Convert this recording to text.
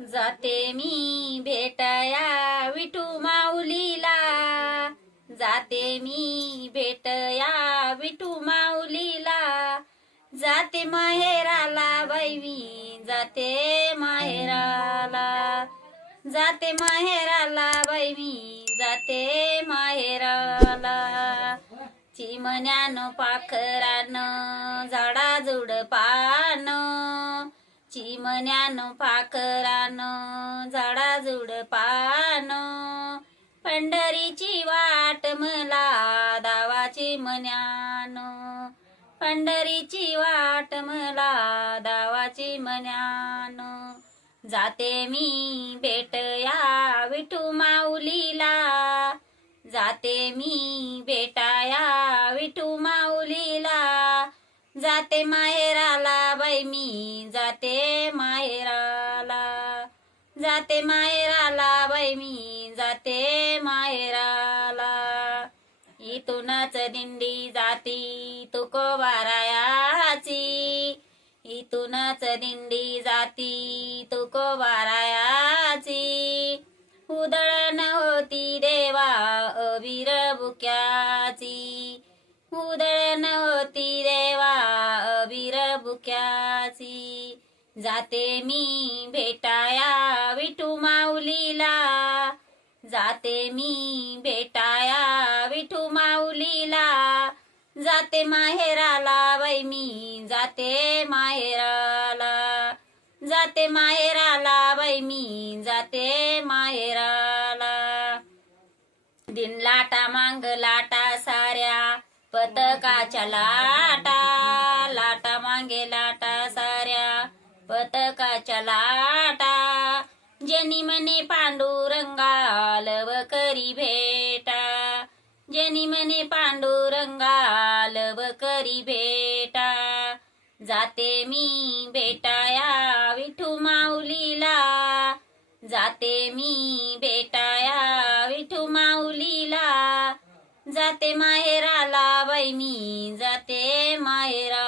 जाते मी भेटया विठू माऊलीला, जाते मी भेटया विठू माऊलीला, जाते माहेराला बाई मी, जाते माहेराला, जाते माहेराला बाई मी, जाते माहेराला. चिमण्यानं पाखरानं झाडाझुड पानं, चिमण्यानं पाखरानं झाडाझुड पानं, पंढरीची वाट मला दावाची मन्यानं, पंढरीची वाट मला दावाची मन्यानं. जाते मी भेटया विठू माऊलीला, जाते मी भेटाया विठू माऊलीला, जाते माहेराला बाई मी, जाते माहेराला, जाते माहेराला बाई मी, जाते माहेराला. इथूनच दिंडी जाती तुकोबारायाची, इथूनच दिंडी जाती तुकोबारायाची, उधळण होती देवा अबीर बुक्याची, उधळण होती देवा अबीर बुक्याची. जाते मी भेटाया विठू माऊलीला, जाते मी भेटाया विठू माऊलीला, जाते माहेराला बाई मी, जाते माहेराला, जाते माहेराला बाई मी, जाते माहेराला. दिन लाटा मांग लाटा साऱ्या पतकाच्या लाटा, लाटा मांगे लाटा साऱ्या पतकाच्या लाटा, जनी मने पांडुरंगा लवकरी भेटा, जनी मने पांडुरंगा लवकरी भेटा. जाते मी भेटाया विठू माऊलीला, जाते मी भेटाया विठू माऊलीला, जाते माहेराला बाई मी, जाते माहेरा.